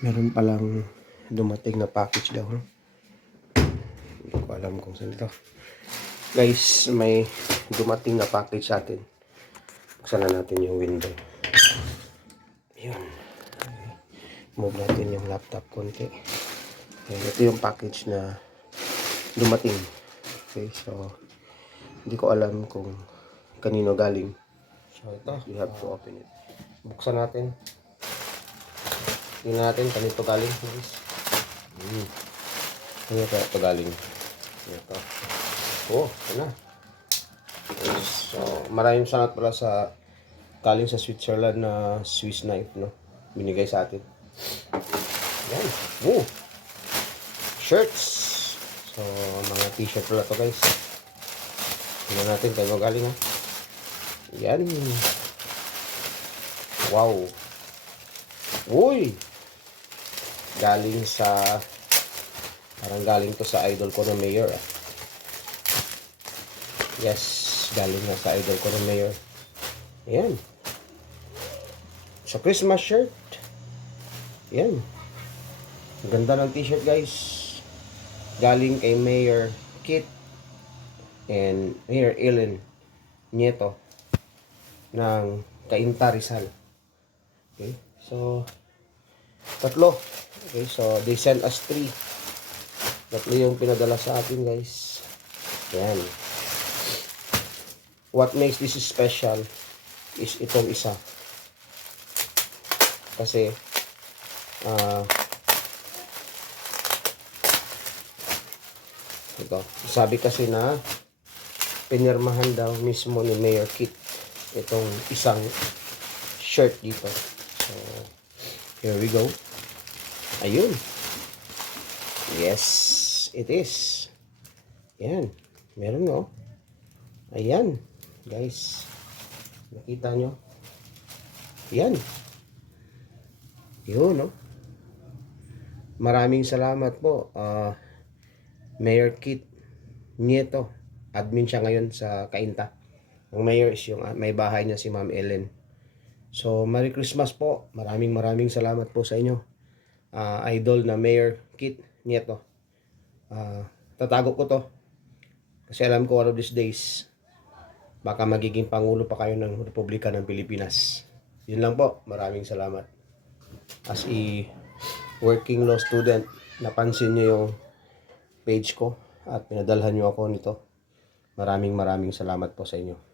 Meron palang dumating na package daw. no? Hindi ko alam kung saan ito. Guys, may dumating na package sa atin. Buksan na natin yung window. Yun. Okay. Move natin yung laptop konti. Ayan, ito yung package na dumating. Okay, so hindi ko alam kung kanino galing. So ito, we have to open it. Buksan natin. Tingnan natin kanito galing. Guys. Hmm. Ano kaya ito galing? Ito. Oh, ito. So, maraming salamat pala sa galing sa Switzerland na Swiss knife, no? Binigay sa atin. Yan. Oh. Shirts. So, mga t-shirt pala to guys. Tingnan natin kaya galing ha. Yan. Wow. Uy! Galing sa parang galing to sa idol ko na mayor ah. Yes, galing na sa idol ko na mayor. Ayan. Sa Christmas shirt. Ang Ganda ng t-shirt guys. Galing kay Mayor Kit and Mayor Ellen Nieto ng Cainta Rizal. Okay, so tatlo. Okay, so they sent us three. Tatlo yung pinadala sa atin guys. Yan. What makes this special is itong isa. Kasi ah ito, sabi kasi na pinirmahan daw mismo ni Mayor Kit itong isang shirt dito. So, here we go. Ayun. Yes, it is. Yan. Meron no. Ayan. Guys. Nakita nyo? Yan. Yun, no? Maraming salamat po. ah Mayor Kit Nieto. Admin siya ngayon sa Kainta. Ang mayor is yung ah, may bahay niya si Ma'am Ellen. So, Merry Christmas po. Maraming maraming salamat po sa inyo. Ah, idol na Mayor Kit Nieto. Ah, tatago ko to. Kasi alam ko one of these days, baka magiging pangulo pa kayo ng Republika ng Pilipinas. Yun lang po. Maraming salamat. As a working law student, napansin niyo yung page ko at pinadalhan niyo ako nito. Maraming maraming salamat po sa inyo.